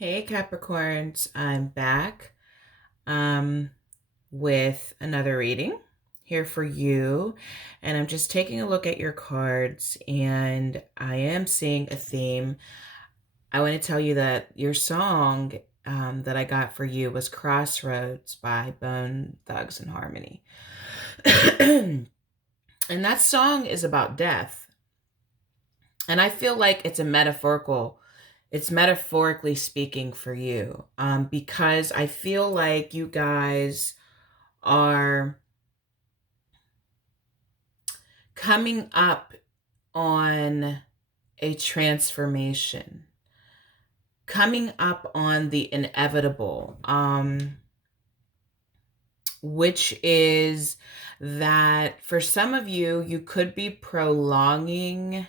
Hey Capricorns, I'm back um, with another reading here for you. And I'm just taking a look at your cards and I am seeing a theme. I want to tell you that your song that I got for you was Crossroads by Bone Thugs and Harmony. And that song is about death. And I feel like it's metaphorically speaking for you, because I feel like you guys are coming up on a transformation, coming up on the inevitable, which is that for some of you, you could be prolonging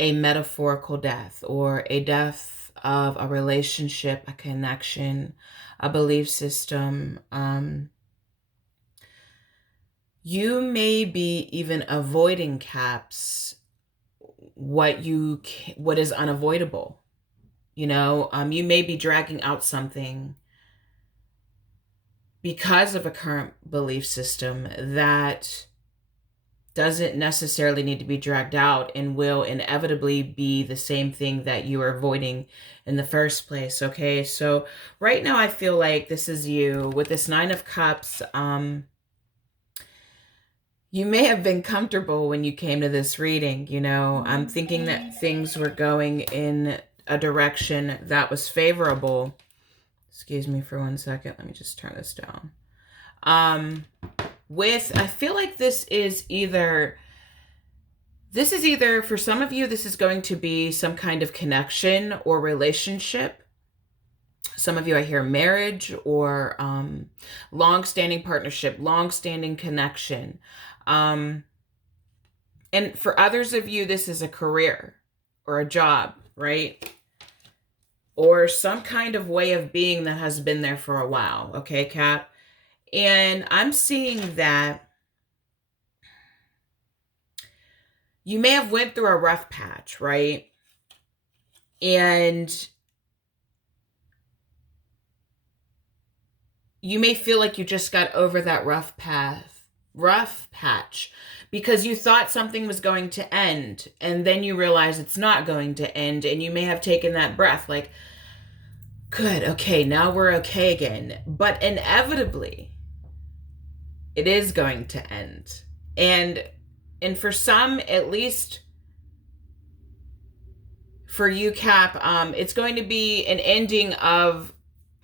a metaphorical death or a death of a relationship, a connection, a belief system. You may be even avoiding caps what is unavoidable. You may be dragging out something because of a current belief system that doesn't necessarily need to be dragged out and will inevitably be the same thing that you were avoiding in the first place. Okay, so right now I feel like this is you with this Nine of Cups. You may have been comfortable when you came to this reading. I'm thinking that things were going in a direction that was favorable. Excuse me for 1 second. Let me just turn this down. I feel like this is either for some of you, this is going to be some kind of connection or relationship. Some of you, I hear marriage or long-standing partnership, long-standing connection. And for others of you, this is a career or a job, right? Or some kind of way of being that has been there for a while. Okay, Cap? And I'm seeing that you may have went through a rough patch, right? And you may feel like you just got over that rough patch because you thought something was going to end and then you realize it's not going to end, and you may have taken that breath like, good, okay, now we're okay again. But inevitably, it is going to end. And for some, at least for you, Cap, it's going to be an ending of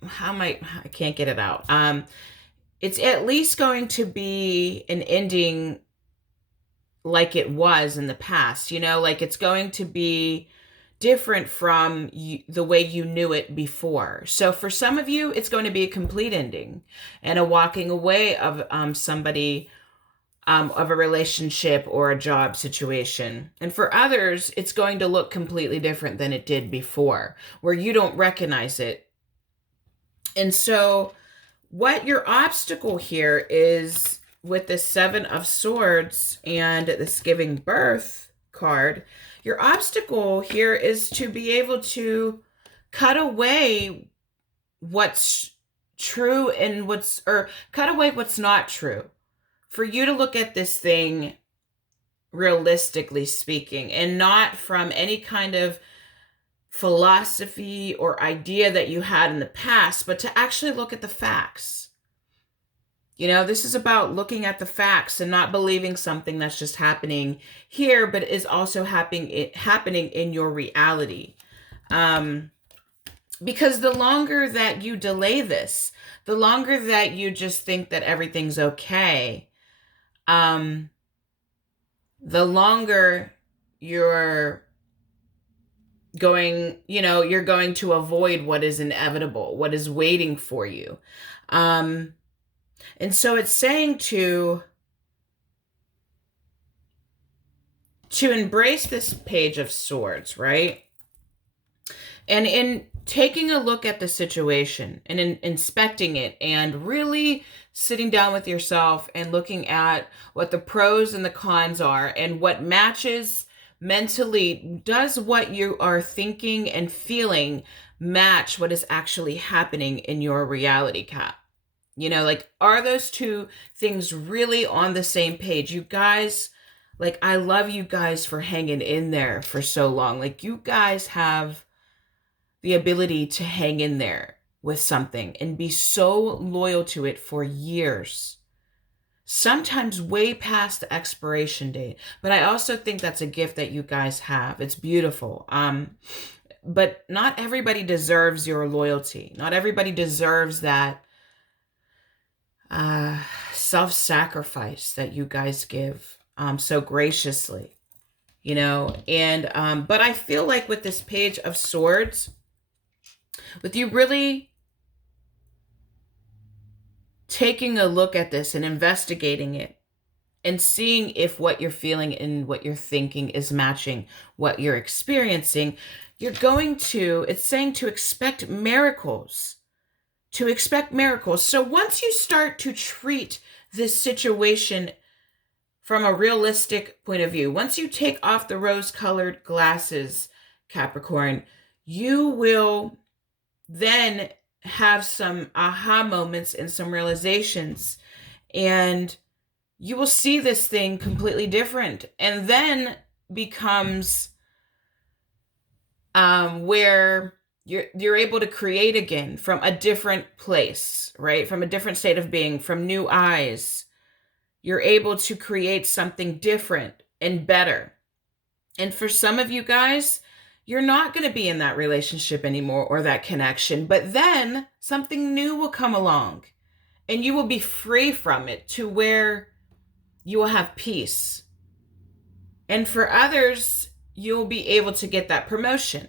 I can't get it out. It's at least going to be an ending like it was in the past, like it's going to be different from the way you knew it before. So for some of you, it's going to be a complete ending and a walking away of somebody, of a relationship or a job situation. And for others, it's going to look completely different than it did before, where you don't recognize it. And so what your obstacle here is with the Seven of Swords and this Giving Birth card, your obstacle here is to be able to cut away what's true and cut away what's not true. For you to look at this thing realistically speaking and not from any kind of philosophy or idea that you had in the past, but to actually look at the facts. This is about looking at the facts and not believing something that's just happening here, but is also happening in your reality. Because the longer that you delay this, the longer that you just think that everything's okay, the longer you're going to avoid what is inevitable, what is waiting for you. And so it's saying to embrace this Page of Swords, right? And in taking a look at the situation and in inspecting it and really sitting down with yourself and looking at what the pros and the cons are and what matches mentally, does what you are thinking and feeling match what is actually happening in your reality, Cap? You know, like, are those two things really on the same page? You guys, like, I love you guys for hanging in there for so long. Like, you guys have the ability to hang in there with something and be so loyal to it for years, sometimes way past the expiration date. But I also think that's a gift that you guys have. It's beautiful. But not everybody deserves your loyalty. Not everybody deserves that self-sacrifice that you guys give so graciously, you know. And but I feel like with this Page of Swords, with you really taking a look at this and investigating it and seeing if what you're feeling and what you're thinking is matching what you're experiencing, you're going to, it's saying to expect miracles. To expect miracles. So once you start to treat this situation from a realistic point of view, once you take off the rose-colored glasses, Capricorn, you will then have some aha moments and some realizations, and you will see this thing completely different, and then becomes where you're able to create again from a different place, right? From a different state of being, from new eyes. You're able to create something different and better. And for some of you guys, you're not going to be in that relationship anymore or that connection, but then something new will come along and you will be free from it to where you will have peace. And for others, you'll be able to get that promotion,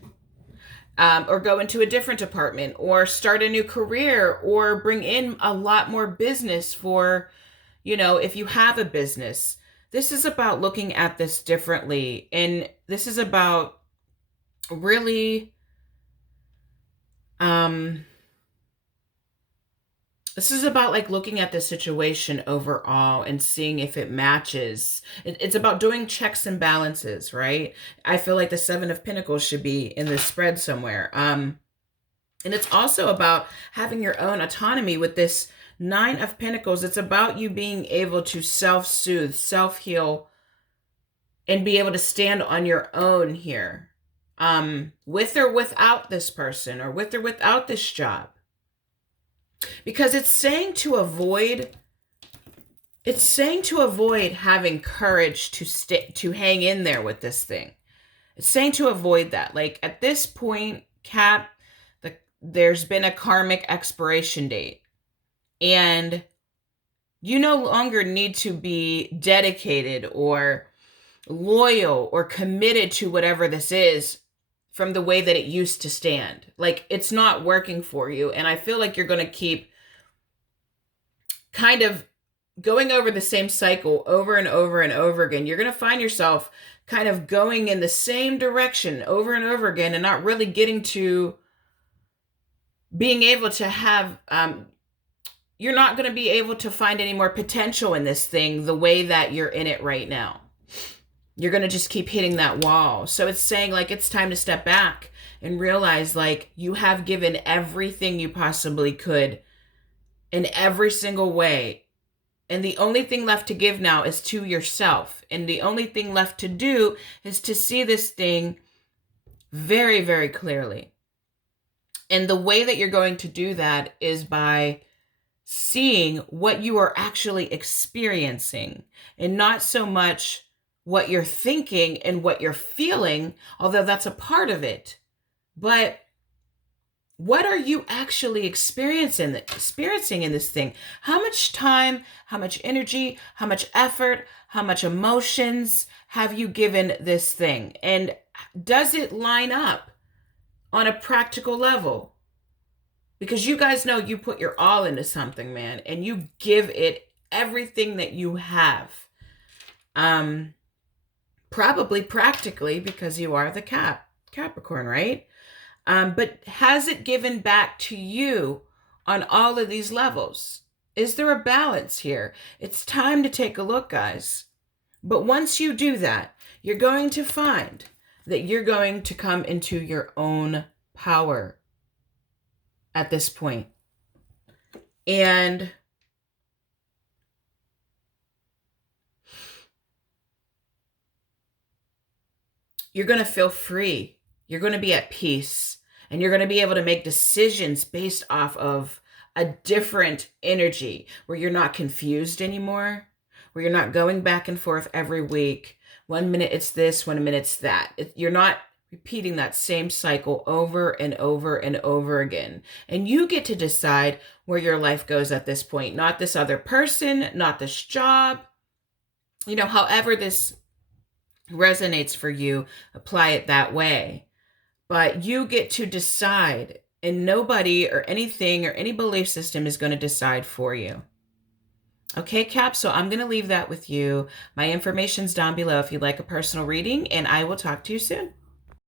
or go into a different department, or start a new career, or bring in a lot more business for, you know, if you have a business. This is about looking at this differently. And this is about really, this is about like looking at the situation overall and seeing if it matches. It's about doing checks and balances, right? I feel like the Seven of Pentacles should be in this spread somewhere. And it's also about having your own autonomy with this Nine of Pentacles. It's about you being able to self-soothe, self-heal, and be able to stand on your own here, with or without this person, or with or without this job. Because it's saying to avoid having courage to hang in there with this thing. It's saying to avoid that. Like, at this point, Cap, there's been a karmic expiration date, and you no longer need to be dedicated or loyal or committed to whatever this is from the way that it used to stand. Like, it's not working for you. And I feel like you're going to keep kind of going over the same cycle over and over and over again. You're going to find yourself kind of going in the same direction over and over again, and not really getting to being able to have, you're not going to be able to find any more potential in this thing the way that you're in it right now. You're going to just keep hitting that wall. So it's saying, like, it's time to step back and realize, like, you have given everything you possibly could in every single way. And the only thing left to give now is to yourself. And the only thing left to do is to see this thing very, very clearly. And the way that you're going to do that is by seeing what you are actually experiencing, and not so much what you're thinking and what you're feeling, although that's a part of it. But what are you actually experiencing in this thing? How much time, how much energy, how much effort, how much emotions have you given this thing? And does it line up on a practical level? Because you guys know you put your all into something, man, and you give it everything that you have. Probably practically, because you are the Capricorn, right? But has it given back to you on all of these levels? Is there a balance here? It's time to take a look, guys. But once you do that, you're going to find that you're going to come into your own power. at this point. And you're going to feel free. You're going to be at peace. And you're going to be able to make decisions based off of a different energy where you're not confused anymore, where you're not going back and forth every week. 1 minute it's this, 1 minute it's that. You're not repeating that same cycle over and over and over again. And you get to decide where your life goes at this point, not this other person, not this job. However this resonates for you, apply it that way. But you get to decide, and nobody or anything or any belief system is going to decide for you. Okay, Cap, so I'm going to leave that with you. My information's down below if you'd like a personal reading, and I will talk to you soon.